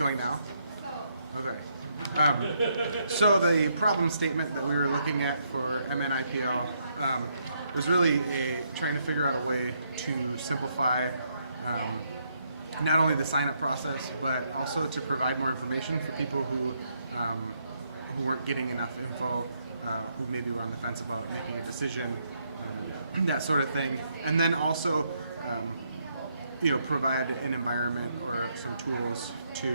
going now? Okay. So the problem statement that we were looking at for MNIPL was really trying to figure out a way to simplify not only the sign-up process, but also to provide more information for people who weren't getting enough info, who maybe were on the fence about making a decision, that sort of thing. And then also provide an environment or some tools to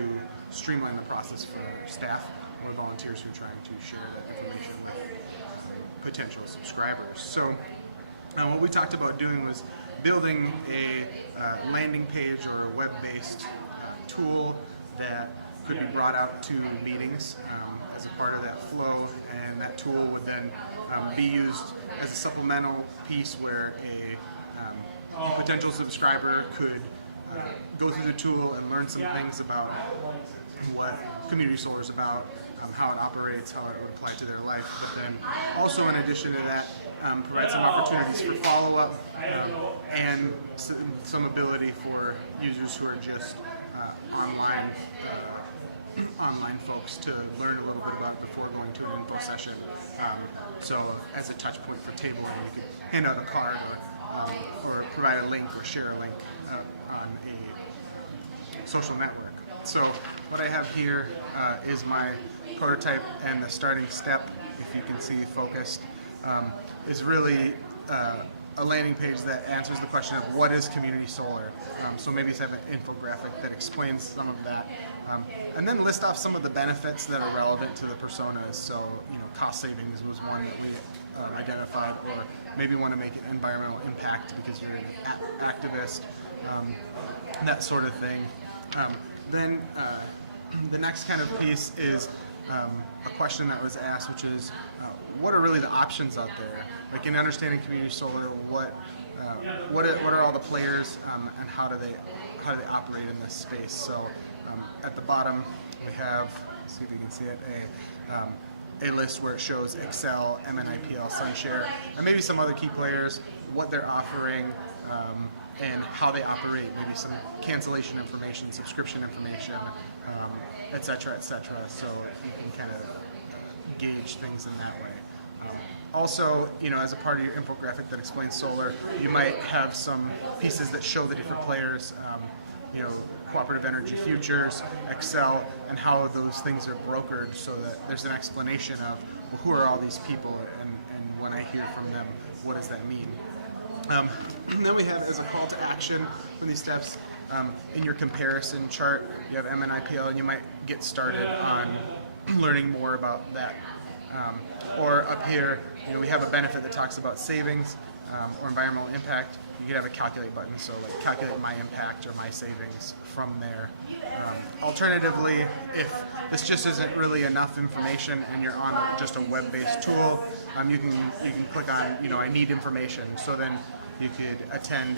streamline the process for staff or volunteers who are trying to share that information with potential subscribers. So what we talked about doing was building a landing page or a web-based tool that could be brought out to meetings as a part of that flow, and that tool would then be used as a supplemental piece where a potential subscriber could go through the tool and learn some things about what community solar is about, how it operates, how it would apply to their life, but then also in addition to that, provide some opportunities for follow-up and some ability for users who are just online folks to learn a little bit about it before going to an info session. So as a touch point for tabling, you could hand out a card or provide a link or share a link on a social network. So what I have here is my prototype, and the starting step, if you can see focused, is really a landing page that answers the question of what is community solar. So maybe have an infographic that explains some of that, and then list off some of the benefits that are relevant to the personas. So cost savings was one that we identified, or maybe want to make an environmental impact because you're an activist, that sort of thing. Then the next kind of piece is a question that was asked, which is what are really the options out there? Like in understanding community solar, what are all the players, and how do they operate in this space? So at the bottom we have, see if you can see it, a list where it shows Excel, MNIPL, Sunshare, and maybe some other key players, what they're offering, and how they operate, maybe some cancellation information, subscription information, et cetera, so you can kind of gauge things in that way. Also, as a part of your infographic that explains solar, you might have some pieces that show the different players, cooperative energy futures, Excel, and how those things are brokered, so that there's an explanation of, well, who are all these people, and when I hear from them, what does that mean? And then we have, as a call to action from these steps, in your comparison chart, you have MNIPL, and you might get started on learning more about that. Or up here, we have a benefit that talks about savings or environmental impact. You could have a calculate button, so like calculate my impact or my savings from there. Alternatively, if this just isn't really enough information and you're on just a web-based tool, you can click on, I need information. So then you could attend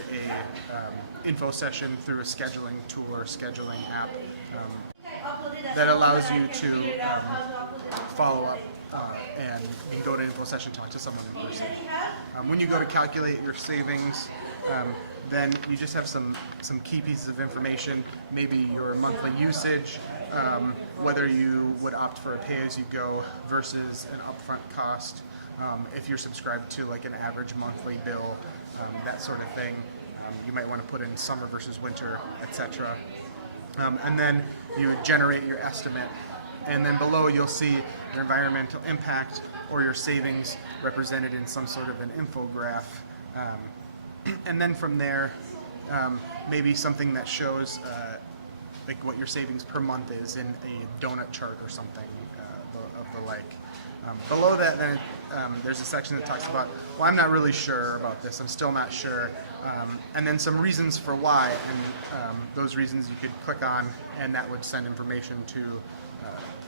a info session through a scheduling tool or scheduling app that allows you to follow up and you can go to an info session, talk to someone in person. When you go to calculate your savings, then you just have some key pieces of information, maybe your monthly usage, whether you would opt for a pay-as-you-go versus an upfront cost, if you're subscribed to like an average monthly bill, that sort of thing. You might want to put in summer versus winter, etc. And then you would generate your estimate, and then below you'll see your environmental impact or your savings represented in some sort of an infograph. And then from there, maybe something that shows like what your savings per month is in a donut chart or something of the like. Below that, then there's a section that talks about, well, I'm not really sure about this, I'm still not sure, and then some reasons for why, and those reasons you could click on, and that would send information to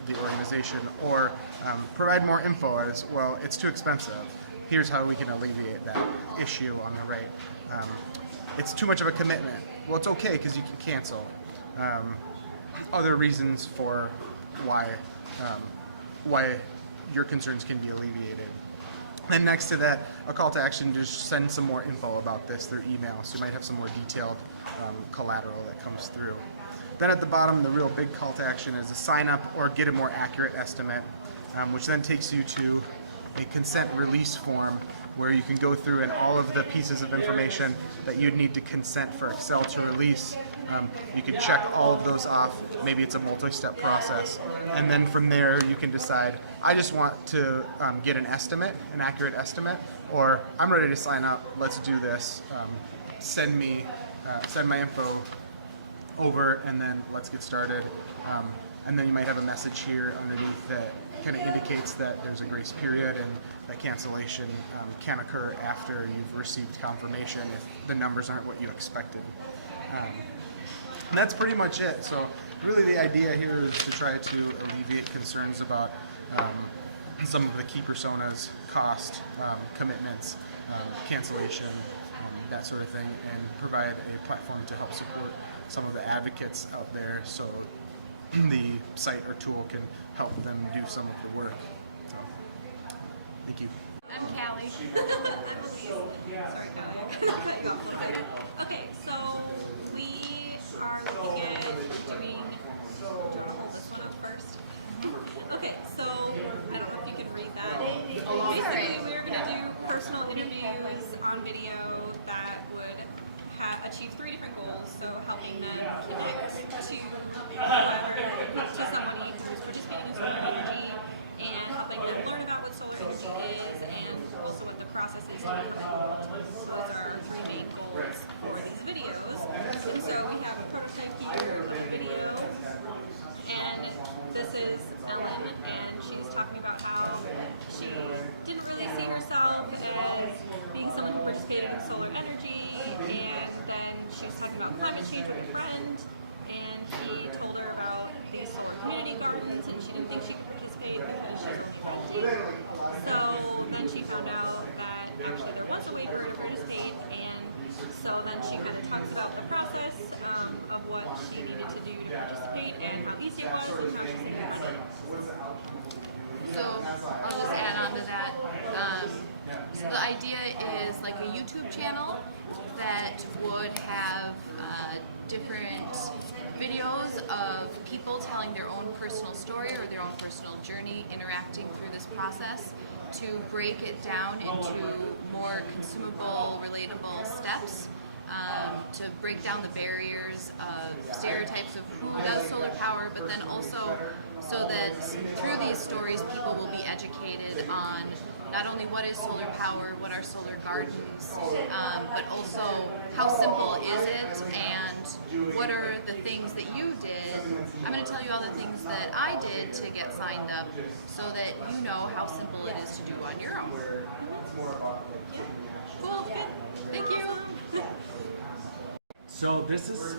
the organization, or provide more info as, well, it's too expensive, here's how we can alleviate that issue on the right. It's too much of a commitment, well, it's okay because you can cancel. Other reasons for why your concerns can be alleviated. Then next to that, a call to action to just send some more info about this through email, so you might have some more detailed collateral that comes through. Then at the bottom, the real big call to action is a sign up or get a more accurate estimate, which then takes you to a consent release form where you can go through and all of the pieces of information that you'd need to consent for Excel to release. You can check all of those off. Maybe it's a multi-step process. And then from there, you can decide, I just want to get an estimate, an accurate estimate, or I'm ready to sign up, let's do this. Send my info over, and then let's get started. And then you might have a message here underneath that kind of indicates that there's a grace period and that cancellation can occur after you've received confirmation if the numbers aren't what you expected. And that's pretty much it. So really the idea here is to try to alleviate concerns about some of the key personas, cost, commitments, cancellation, that sort of thing, and provide a platform to help support some of the advocates out there so the site or tool can help them do some of the work. So, thank you. I'm Callie. Sorry, Callie. Okay, so we are looking at doing this one up first. Okay, so I don't know if you can read that. Basically, we're going to do personal interviews on video that would achieve 3 different goals. So helping them connect to somebody who's participating in solar energy, and helping them learn about what solar energy is, and also what the process is to move them. Those are our 3 main goals for these videos. And so we have a prototype here, a video, and this is Ellen, and she's talking about how she didn't really see herself as being someone who participated in solar energy, and then she was talking about climate change with a friend, and he told her about these solar community gardens, and she didn't think she could participate because she was in So then she found out that actually there was a way for her to participate, and so then she kind of talks about the process of what she needed to do to participate and how easy it was and how she's thinking about it. So I'll just add on to that. So the idea is like a YouTube channel that would have different videos of people telling their own personal story or their own personal journey interacting through this process to break it down into more consumable, relatable steps, to break down the barriers of stereotypes of who does solar power, but then also so that through these stories people will be educated on not only what is solar power, what are solar gardens, but also how simple is it and what are the things that you did. I'm going to tell you all the things that I did to get signed up so that you know how simple it is to do on your own. Cool, good. Thank you. So this is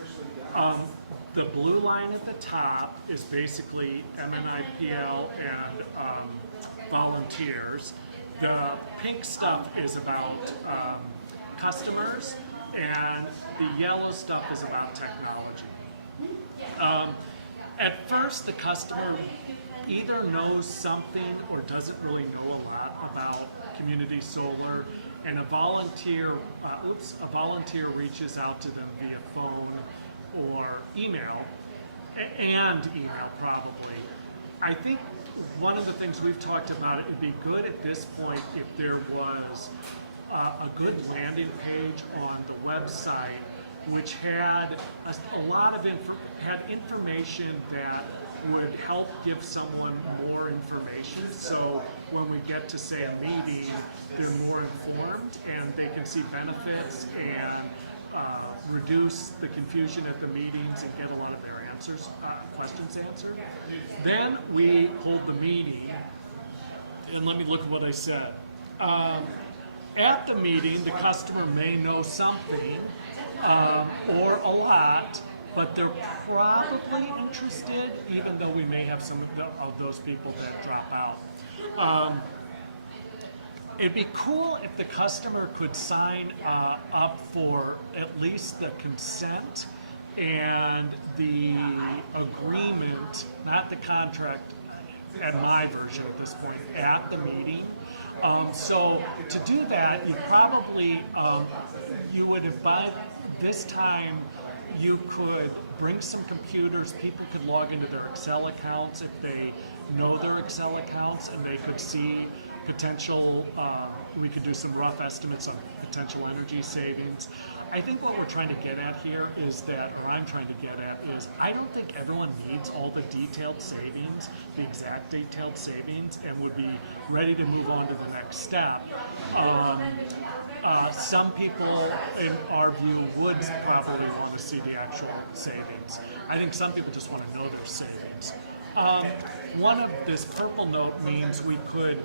the blue line at the top is basically MNIPL and volunteers. The pink stuff is about customers, and the yellow stuff is about technology. At first, the customer either knows something or doesn't really know a lot about community solar, and a volunteer reaches out to them via phone or email, and email probably. I think one of the things we've talked about, it would be good at this point if there was a good landing page on the website which had a lot of information that would help give someone more information, so when we get to, say, a meeting, they're more informed and they can see benefits and reduce the confusion at the meetings and get a lot of their questions answered. Then we hold the meeting, and let me look at what I said. At the meeting, the customer may know something or a lot, but they're probably interested, even though we may have some of those people that drop out. It'd be cool if the customer could sign up for at least the consent and the agreement, not the contract at my version at this point, at the meeting. So to do that, you probably, you would have by this time you could bring some computers, people could log into their Excel accounts if they know their Excel accounts, and they could see potential, we could do some rough estimates on potential energy savings. I think what we're trying to get at here is that, or I'm trying to get at, is I don't think everyone needs all the detailed savings, the exact detailed savings, and would be ready to move on to the next step. Some people, in our view, would probably want to see the actual savings. I think some people just want to know their savings. One of this purple note means we could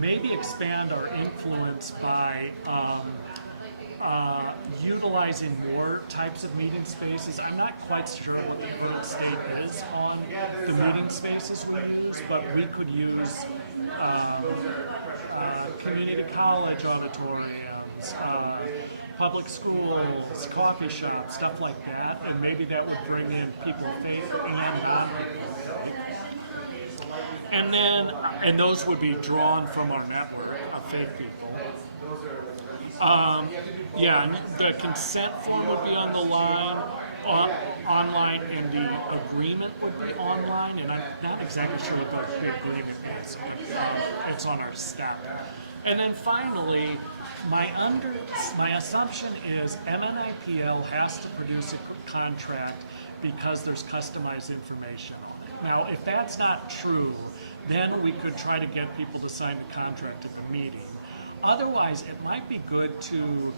maybe expand our influence by utilizing more types of meeting spaces. I'm not quite sure what the current state is on the meeting spaces we use, but we could use community college auditoriums, public schools, coffee shops, stuff like that, and maybe that would bring in people of faith and non-people of faith. And those would be drawn from our network of faith people. Yeah, and the consent form would be on the line, online, and the agreement would be online, and I'm not exactly sure what the agreement is. It's on our step. And then finally, my assumption is MNIPL has to produce a contract because there's customized information on it. Now, if that's not true, then we could try to get people to sign the contract at the meeting. Otherwise, it might be good to,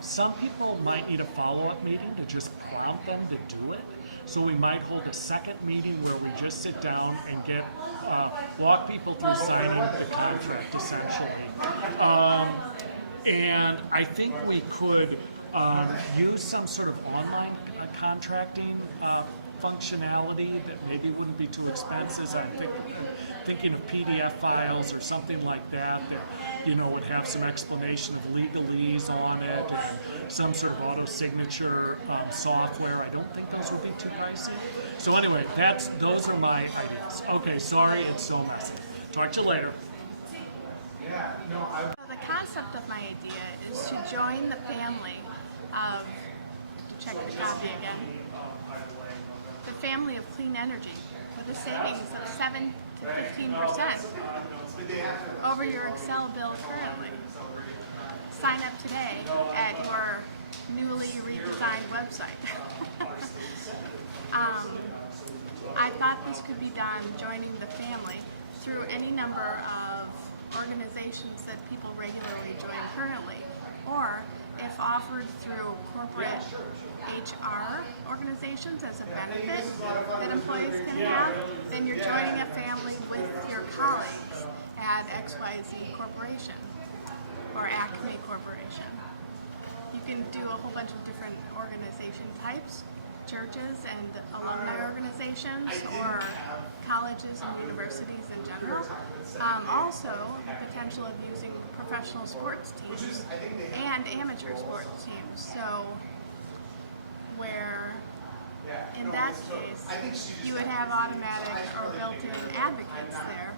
some people might need a follow-up meeting to just prompt them to do it. So we might hold a second meeting where we just sit down and walk people through signing the contract, essentially. And I think we could use some sort of online contracting functionality that maybe wouldn't be too expensive. I'm thinking of PDF files or something like that would have some explanation of legalese on it and some sort of auto signature software. I don't think those would be too pricey. So anyway, those are my ideas. Okay, sorry it's so messy. Talk to you later. So the concept of my idea is to join the family of, check the copy again, the family of clean energy with a savings of 7 to 15% over your Excel bill currently. Sign up today at your newly redesigned website. I thought this could be done joining the family through any number of organizations that people regularly join currently, or if offered through corporate HR organizations as a benefit that employees can have, then you're joining a family with your colleagues at XYZ Corporation or Acme Corporation. You can do a whole bunch of different organization types, churches and alumni organizations, or colleges and universities in general. Also, the potential of using professional sports teams and amateur sports teams. So, where in that case, you would have automatic or built-in advocates there,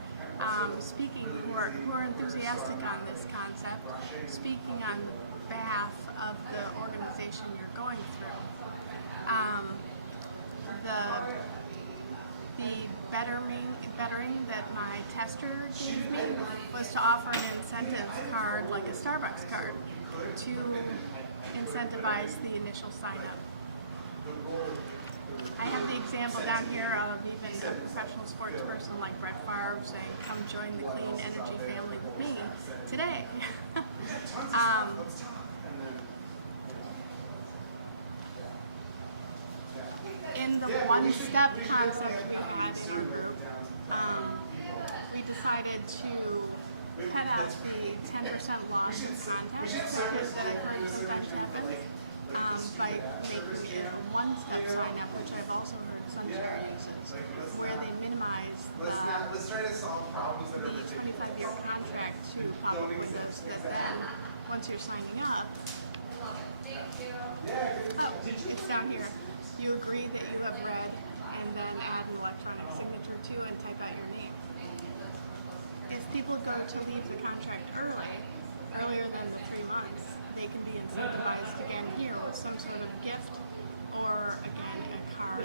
who are enthusiastic on this concept, speaking on behalf of the organization you're going through. The bettering that my tester gave me was to offer an incentive card, like a Starbucks card, to incentivize the initial sign-up. I have the example down here of even a professional sports person like Brett Favre saying, "Come join the clean energy family with me today." In the one-step concept we had, we decided to cut out the 10% long contact that occurs at campus by making it a one-step sign-up, which I've also heard Sunshare uses, where they minimize the 25-year contract to public windows that then, once you're signing up, it's down here. You agree that you have read, and then add an electronic signature to, and type out your name. If people go to leave the contract earlier than the 3 months, they can be incentivized again here with some sort of gift or again a card,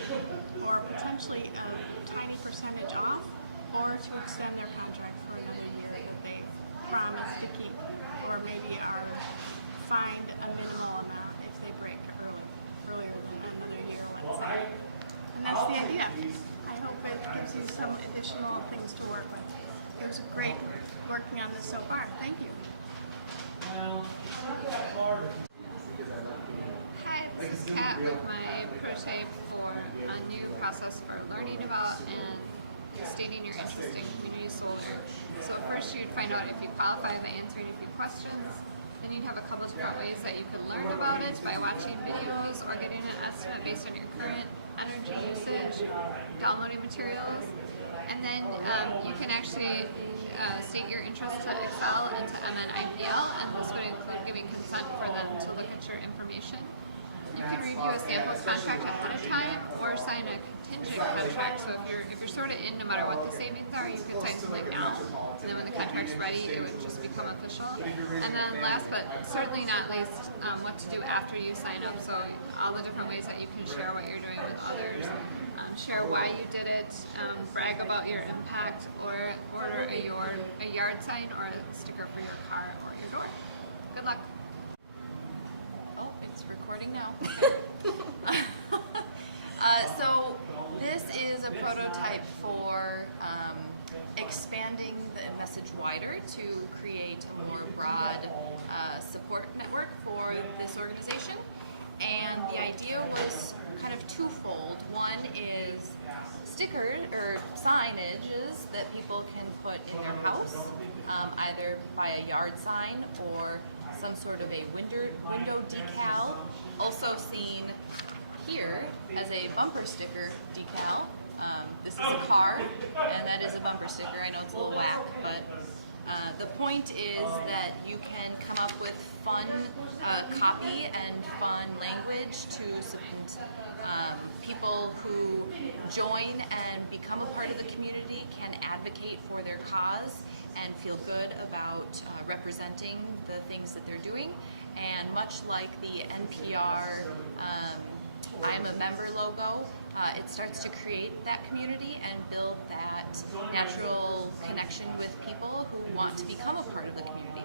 or potentially a tiny percentage off, or to extend their contract for another year that they promise to keep, or maybe are fined a minimal amount if they break earlier than another year, let's say. And that's the idea. I hope it gives you some additional things to work with. It was great working on this so far. Thank you. Hi, this is Kat with my crochet for a new process for learning about and stating your interest in community solar. So first you'd find out if you qualify by answering a few questions. Then you'd have a couple different ways that you can learn about it by watching videos or getting an estimate based on your current energy usage, downloading materials, and then you can actually state your interest to Excel and to MNIPL, and this would include giving consent for them to look at your information. You can review a sample contract ahead of time or sign a contingent contract. So if you're sort of in no matter what the savings are, you can sign something now, and then when the contract's ready, it would just become official. And then last but certainly not least, what to do after you sign up. So all the different ways that you can share what you're doing with others, share why you did it, brag about your impact, or order a yard sign or a sticker for your car or your door. Good luck. Oh, it's recording now. So this is a prototype for expanding the message wider to create a more broad support network for this organization. And the idea was kind of twofold. One is stickers or signages that people can put in their house, either by a yard sign or some sort of a window decal, also seen here as a bumper sticker decal. This is a car, and that is a bumper sticker. I know it's a little whack, but the point is that you can come up with fun copy and fun language to people who join and become a part of the community can advocate for their cause and feel good about representing the things that they're doing. And much like the NPR I'm a member logo, it starts to create that community and build that natural connection with people who want to become a part of the community.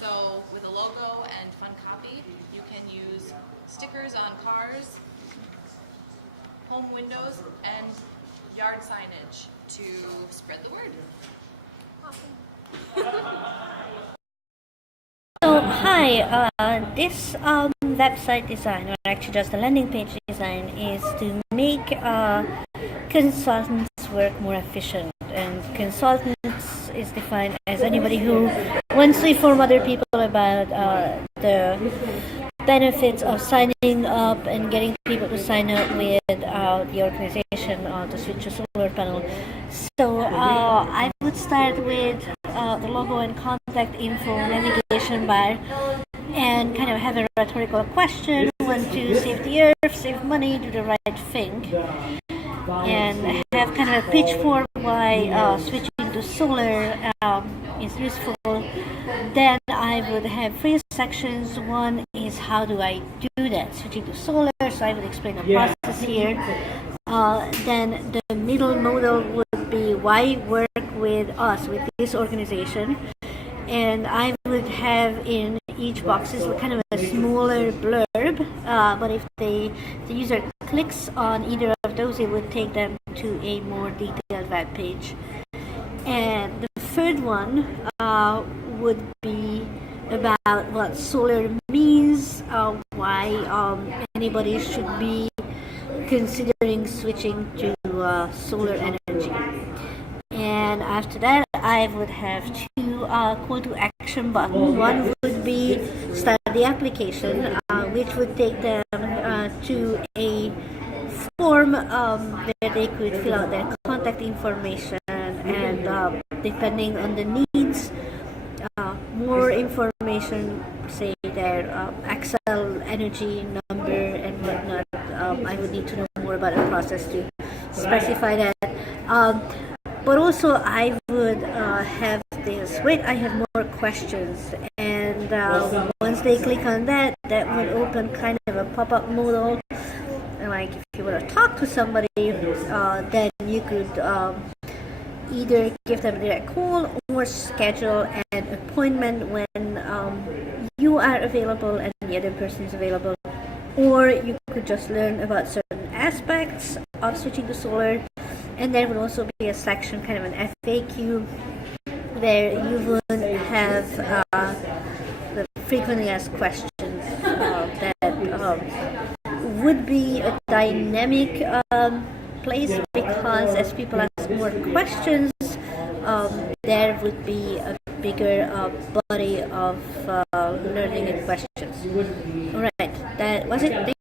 So with a logo and fun copy, you can use stickers on cars, home windows, and yard signage to spread the word. So hi, this website design, or actually just the landing page design, is to make consultants' work more efficient. And consultants is defined as anybody who wants to inform other people about the benefits of signing up and getting people to sign up with the organization to switch to solar panel. So I would start with the logo and contact info navigation bar, and kind of have a rhetorical question: want to save the earth, save money, do the right thing, and have kind of a pitch for why switching to solar is useful. Then I would have three sections. One is how do I do that, switching to solar, so I would explain the process here. Then the middle modal would be why work with us, with this organization. And I would have in each box is kind of a smaller blurb, but if the user clicks on either of those, it would take them to a more detailed web page. And the third one would be about what solar means, why anybody should be considering switching to solar energy. And after that, I would have two call to action buttons. One would be start the application, which would take them to a form where they could fill out their contact information, and depending on the needs, more information, say their Excel energy number and whatnot. I would need to know more about the process to specify that. But also I would have this, I have more questions, and once they click on that, that would open kind of a pop-up modal like if you want to talk to somebody, then you could either give them a direct call or schedule an appointment when you are available and the other person is available. Or you could just learn about certain aspects of switching to solar, and there would also be a section, kind of an FAQ, where you would have the frequently asked questions that would be a dynamic place, because as people ask more questions, there would be a bigger body of learning and questions. Alright, that was it.